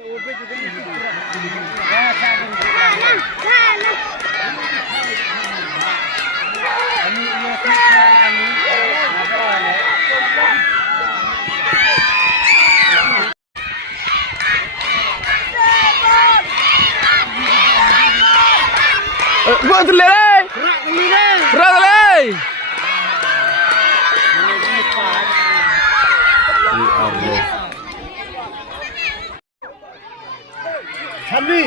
Buat terlelai. Berat terlelai. Hamdi.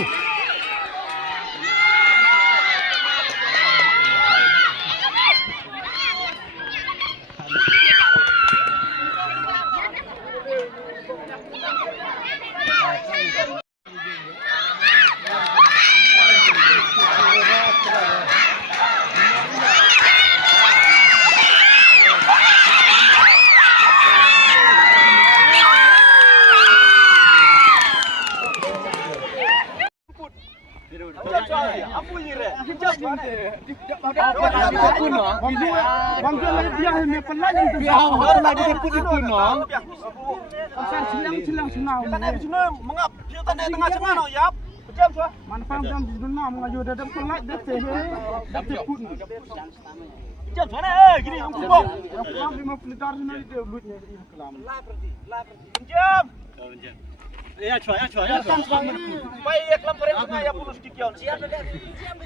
Ya, coy. Baik, lampu ya pulus kikion. Siap dah.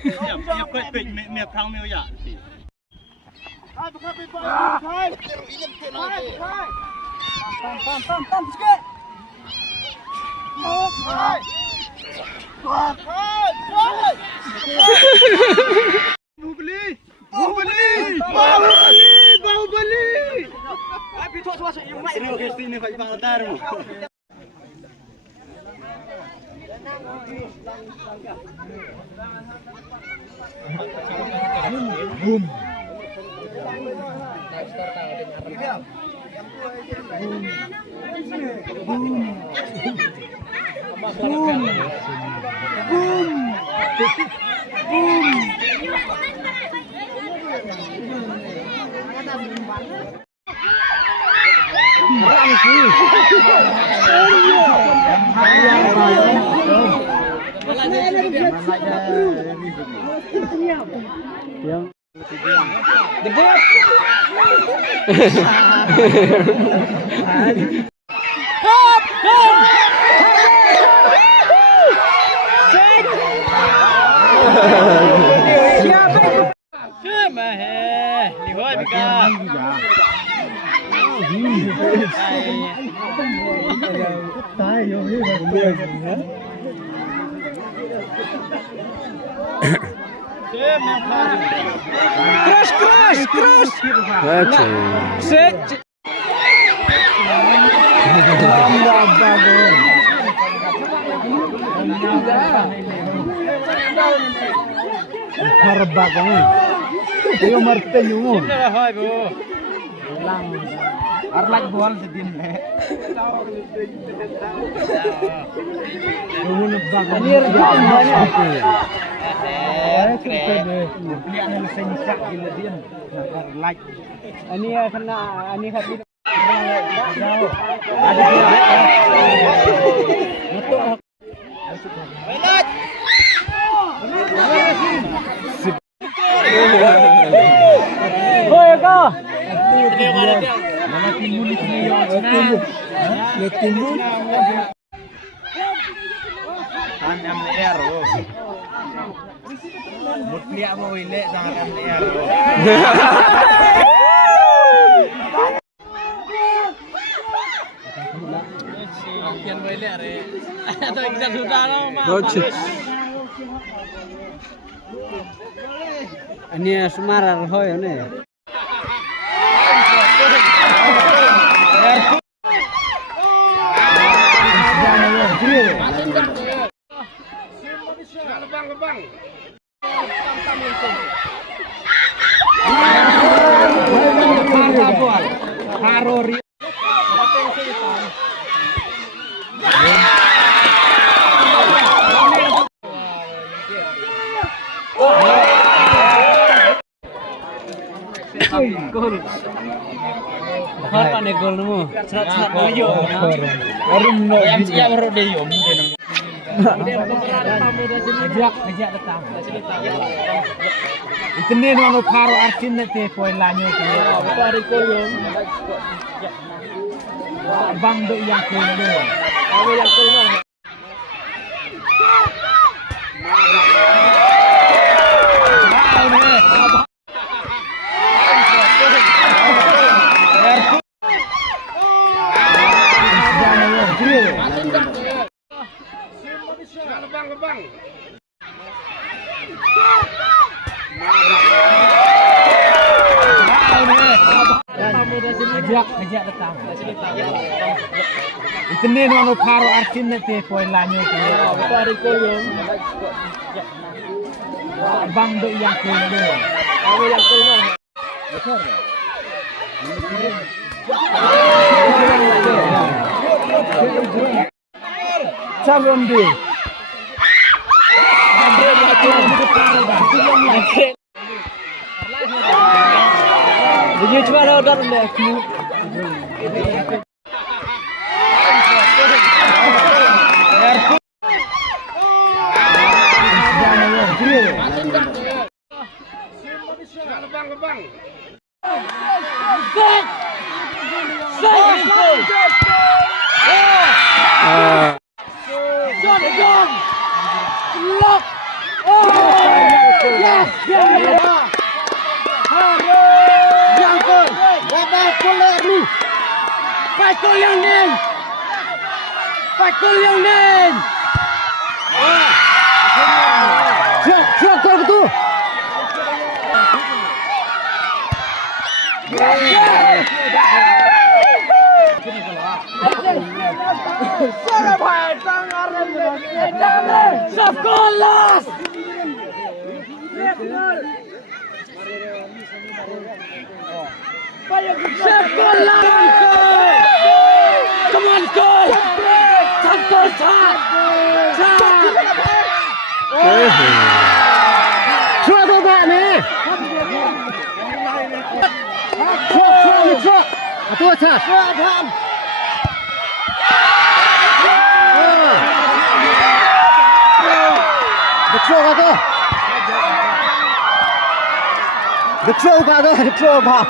Siap kau pej me prang me ya. Pam sikit. Bahubali. Abi tu masuk yang mai. Terus ke sini Pak Bang Tar. Crush. Set. Harbak ni. Yo martenyo mo. Hoy bo. Lang. Arlag buhal sedin le. Ini Mutliak mau ilek sangat MDR. Kian mau ilek re. Atau kita sudah lama. Ini Sumarar hoy ne. Lebang. Harori. Gol. Har pane gol nemu. Serat-serat yo. Warum no. Yang siap baru deh yo. Kejak datang. Itenin wano karo artin na te poin lanyo te. Pari ko yun. Bang do yang ko yun. Ako yang ko yun. Kejak datang. Itenin wano karo artin na te poin lanyo te. Pari ko yun. Bang do yang ko yun. Ako yang ko yun. Sabon di. Video cuma ada order deh. Siap kalau betul. Sekolah. Sekolah. Come on, goal. Goal, Chua thôi bạn nè. Chua. Tôi chả. Được chua vào thôi. Được chua vào thôi, được chua vào.